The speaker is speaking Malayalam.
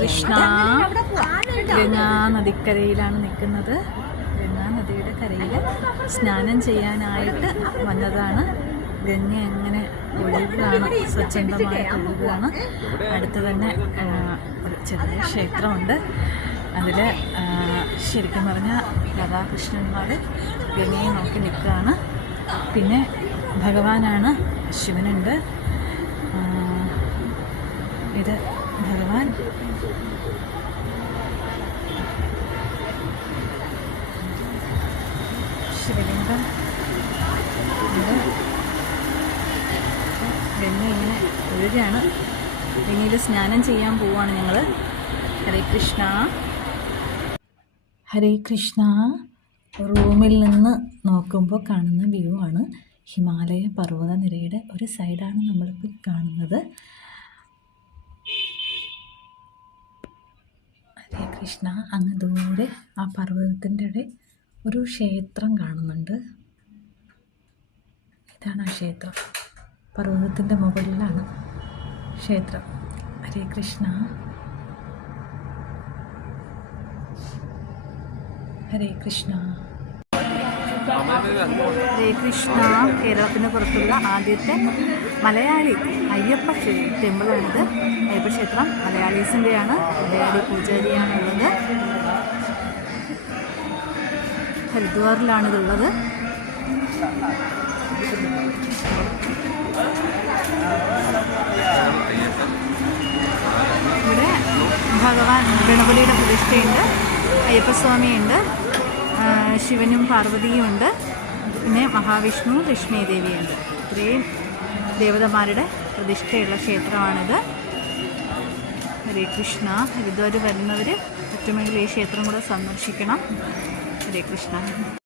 കൃഷ്ണ. ഗംഗാ നദിക്കരയിലാണ് നിൽക്കുന്നത്. ഗംഗാ നദിയുടെ കരയിൽ സ്നാനം ചെയ്യാനായിട്ട് വന്നതാണ്. ഗംഗ എങ്ങനെ ഒഴുകുകയാണ്, സ്വച്ഛന്തമായിട്ട് ഒഴുകുകയാണ്. അടുത്ത് തന്നെ ഒരു ചെറിയ ക്ഷേത്രമുണ്ട്. അതിൽ ശരിക്കും പറഞ്ഞാൽ രാധാകൃഷ്ണന്മാർ ഗംഗയെ നോക്കി നിൽക്കുകയാണ്. പിന്നെ ഭഗവാനാണ്, ശിവനുണ്ട്. ഇത് ഭഗവാൻ. ശിവലിംഗം ഉണ്ട്. ഗംഗ ഇങ്ങനെ ഒഴുകയാണ്. ഗംഗയിൽ സ്നാനം ചെയ്യാൻ പോവുകയാണ് ഞങ്ങൾ. ഹരേ കൃഷ്ണ, ഹരേ കൃഷ്ണ. റൂമിൽ നിന്ന് നോക്കുമ്പോൾ കാണുന്ന വ്യൂ ആണ്. ഹിമാലയ പർവ്വത നിരയുടെ ഒരു സൈഡാണ് നമ്മളിപ്പോൾ കാണുന്നത്. ഹരേ കൃഷ്ണ. അങ്ങ് ദൂരെ ആ പർവ്വതത്തിൻ്റെ ഇടയിൽ ഒരു ക്ഷേത്രം കാണുന്നുണ്ട്. ഇതാണ് ആ ക്ഷേത്രം. പർവ്വതത്തിൻ്റെ മുകളിലാണ് ക്ഷേത്രം. ഹരേ കൃഷ്ണ, ഹരേ കൃഷ്ണ, ഹരേ കൃഷ്ണ. കേരളത്തിന് പുറത്തുള്ള ആദ്യത്തെ മലയാളി അയ്യപ്പ ടെമ്പിളാണിത്. അയ്യപ്പ ക്ഷേത്രം മലയാളീസിൻ്റെയാണ്. മലയാളി പൂജാരിയാണുള്ളത്. ഹരിദ്വാറിലാണിതുള്ളത്. ഇവിടെ ഭഗവാൻ ഗണപതിയുടെ പ്രതിഷ്ഠയുണ്ട്, അയ്യപ്പസ്വാമിയുണ്ട്, ശിവനും പാർവതിയും ഉണ്ട്, പിന്നെ മഹാവിഷ്ണു ലക്ഷ്മി ദേവിയുണ്ട്. ഇത്രയും ദേവതമാരുടെ പ്രതിഷ്ഠയുള്ള ക്ഷേത്രമാണിത്. ഹരേ കൃഷ്ണ. ഹരിദ്വാർ വരുന്നവർ പറ്റുമെങ്കിൽ ഈ ക്ഷേത്രം കൂടെ സന്ദർശിക്കണം. ഹരേ കൃഷ്ണ.